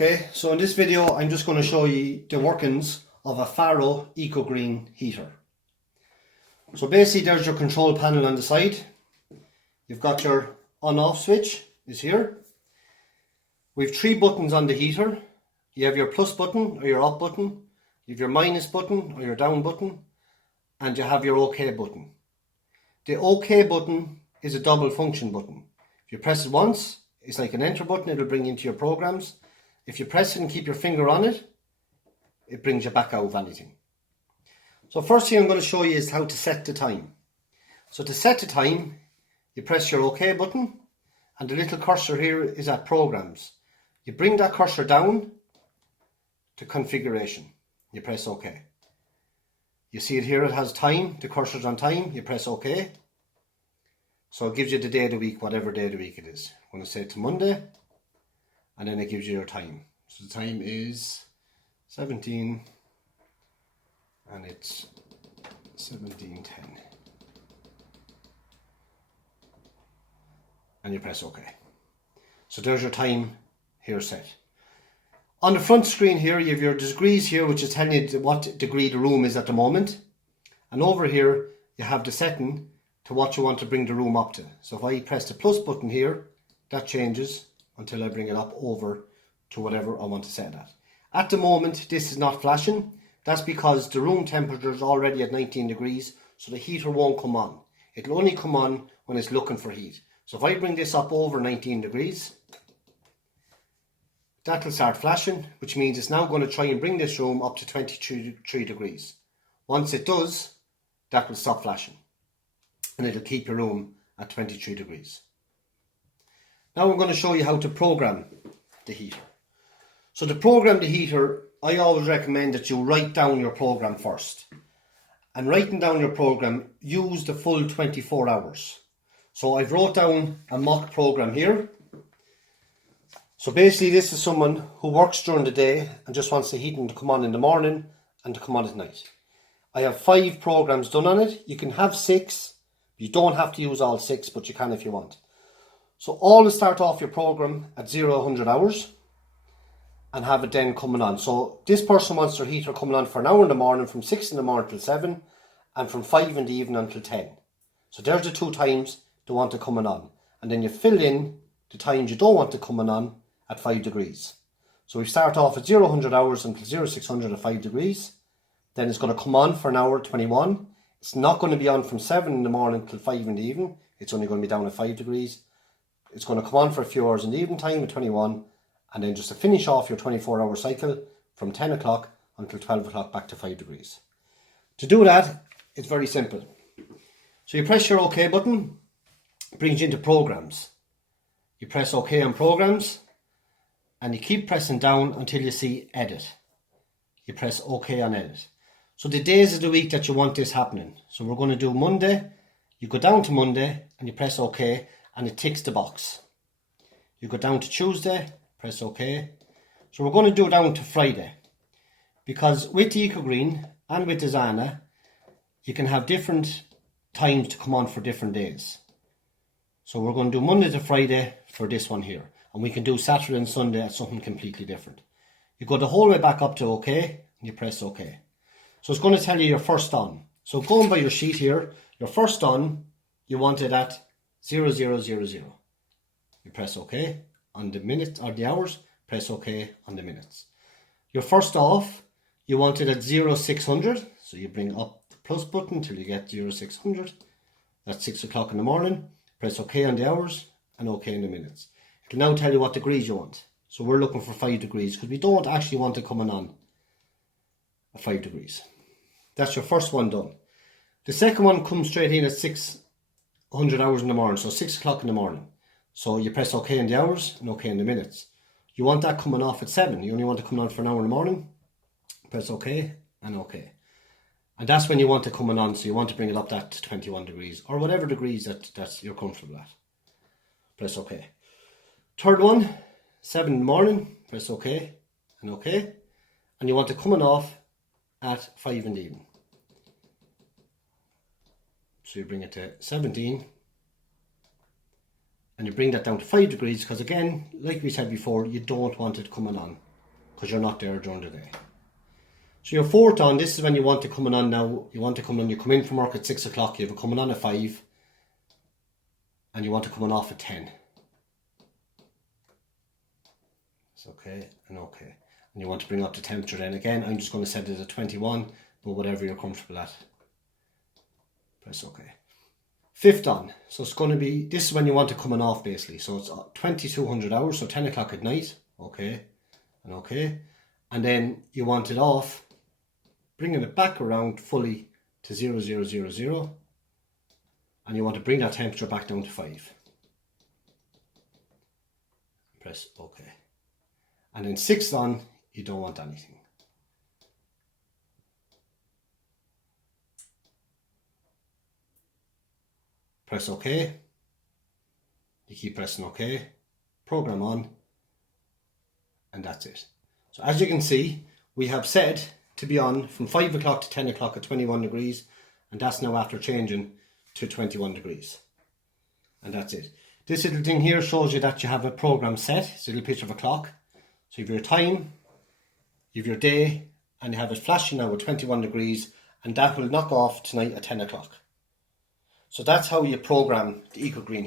Okay, so in this video I'm just going to show you the workings of a Farho Ecogreen heater. So basically there's your control panel on the side. You've got your on-off switch is here. We've three buttons on the heater. You have your plus button or your up button, you have your minus button or your down button, and you have your OK button. The OK button is a double function button. If you press it once, it's like an enter button, it'll bring you into your programs. If you press it and keep your finger on it, it brings you back out of anything. So first thing I'm going to show you is how to set the time. So to set the time, you press your OK button and the little cursor here is at programs. You bring that cursor down to configuration. You press OK. You see it here, it has time, the cursor's on time, you press OK. So it gives you the day of the week, whatever day of the week it is. I'm going to say it's Monday, and then it gives you your time. So the time is 17, and it's 17:10. And you press OK. So there's your time here set. On the front screen here, you have your degrees here, which is telling you what degree the room is at the moment. And over here, you have the setting to what you want to bring the room up to. So if I press the plus button here, that changes until I bring it up over to whatever I want to set at. At the moment, this is not flashing. That's because the room temperature is already at 19 degrees, so the heater won't come on. It'll only come on when it's looking for heat. So if I bring this up over 19 degrees, that'll start flashing, which means it's now going to try and bring this room up to 23 degrees. Once it does, that will stop flashing, and it'll keep your room at 23 degrees. Now I'm going to show you how to program the heater. So to program the heater, I always recommend that you write down your program first. And writing down your program, use the full 24 hours. So I've wrote down a mock program here. So basically this is someone who works during the day and just wants the heating to come on in the morning and to come on at night. I have 5 programs done on it. You can have 6. You don't have to use all 6, but you can if you want. So always start off your program at 0-100 hours and have it then coming on. So this person wants their heater coming on for an hour in the morning, from 6 in the morning till 7, and from 5 in the evening until 10. So there's the 2 times they want it coming on. And then you fill in the times you don't want it coming on at 5 degrees. So we start off at 0-100 hours until 0-600 at 5 degrees. Then it's going to come on for an hour, 21. It's not going to be on from 7 in the morning till 5 in the evening. It's only going to be down at 5 degrees. It's going to come on for a few hours in the evening time at 21. And then just to finish off your 24-hour cycle from 10 o'clock until 12 o'clock back to 5 degrees. To do that, it's very simple. So you press your OK button, it brings you into programs. You press OK on programs, and you keep pressing down until you see edit. You press OK on edit. So the days of the week that you want this happening. So we're going to do Monday. You go down to Monday and you press OK and it ticks the box. You go down to Tuesday, press OK. So we're going to do down to Friday. Because with the Ecogreen and with the Zana, you can have different times to come on for different days. So we're going to do Monday to Friday for this one here. And we can do Saturday and Sunday at something completely different. You go the whole way back up to OK and you press OK. So it's going to tell you your first on. So going by your sheet here, your first on, you want it at 0000. You press OK on the minutes or the hours, press OK on the minutes. Your first off, you want it at 0600. So you bring up the plus button till you get 0600. That's 6 o'clock in the morning. Press OK on the hours and OK in the minutes. It'll now tell you what degrees you want. So we're looking for 5 degrees because we don't actually want it coming on at 5 degrees. That's your first one done. The second one comes straight in at 600 hours in the morning, so 6 o'clock in the morning. So you press OK in the hours and OK in the minutes. You want that coming off at 7. You only want it coming on for an hour in the morning. Press OK and OK. And that's when you want it coming on, so you want to bring it up that to 21 degrees or whatever degrees that you're comfortable at. Press OK. Third one, 7 in the morning, press OK and OK. And you want it coming off at 5 in the evening. So you bring it to 17 and you bring that down to 5 degrees because again, like we said before, you don't want it coming on because you're not there during the day. So your 4th on, this is when you want to come on now. You want to come on, you come in from work at 6 o'clock, you have a coming on at 5, and you want to come on off at 10. It's okay and okay. And you want to bring up the temperature then. Again, I'm just going to set it at 21, but whatever you're comfortable at. Press OK. 5th on, so it's going to be, this is when you want to come on off basically. So it's 2200 hours, so 10 o'clock at night. Okay and okay. And then you want it off, bringing it back around fully to 0000, and you want to bring that temperature back down to 5. Press OK. And then 6th on, you don't want anything. Press OK. You keep pressing OK. Program on. And that's it. So as you can see, we have set to be on from 5 o'clock to 10 o'clock at 21 degrees. And that's now after changing to 21 degrees. And that's it. This little thing here shows you that you have a program set. It's a little picture of a clock. So you have your time, you have your day, and you have it flashing now at 21 degrees. And that will knock off tonight at 10 o'clock. So that's how you program the Ecogreen heater.